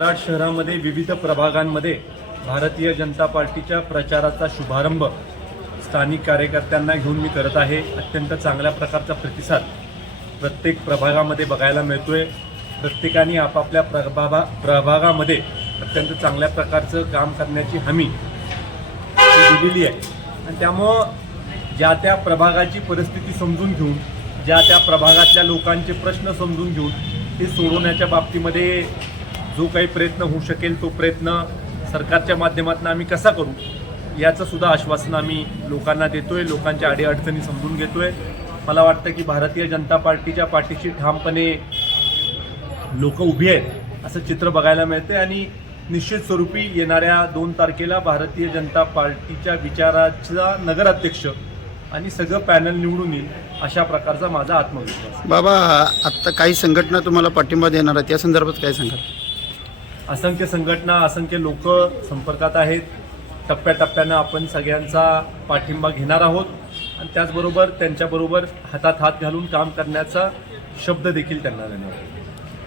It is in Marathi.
कराड शहरामध्ये विविध प्रभागांमध्ये भारतीय जनता पार्टीच्या प्रचाराचा शुभारंभ स्थानिक कार्यकर्त्यांना घेऊन मी करत आहे. अत्यंत चांगल्या प्रकारचा प्रतिसाद प्रत्येक प्रभागामध्ये बघायला मिळतोय. प्रत्येकाने आपापल्या प्रभागा प्रभागामध्ये अत्यंत चांगल्या प्रकारचं काम करण्याची हमी दिलेली आहे. आणि त्यामुळं ज्या त्या प्रभागाची परिस्थिती समजून घेऊन ज्या त्या प्रभागातल्या लोकांचे प्रश्न समजून घेऊन ते सोडवण्याच्या बाबतीमध्ये जो काही प्रयत्न होऊ शकेल तो प्रयत्न सरकारच्या माध्यमातून आम्ही कसा करू याचं सुद्धा आश्वासन आम्ही लोकांना देतोय लोकांच्या अडीअडचणी समजून घेतोय. मला वाटतं की भारतीय जनता पार्टीच्या पाठीशी ठामपणे लोक उभी आहेत असं चित्र बघायला मिळते आणि निश्चित स्वरूपी येणाऱ्या दोन तारखेला भारतीय जनता पार्टीच्या विचाराचा नगराध्यक्ष आणि सगळं पॅनल निवडून येईल अशा प्रकारचा माझा आत्मविश्वास बाबा आत्ता काही संघटना तुम्हाला पाठिंबा देणार आहेत या संदर्भात काय सांगाल? असंख्य संघटना असंख्य लोक संपर्कात आहेत. टप्प्याटप्प्यानं आपण सगळ्यांचा पाठिंबा घेणार आहोत. आणि त्याचबरोबर त्यांच्याबरोबर हातात हात घालून काम करण्याचा शब्द देखील त्यांना देणार आहोत.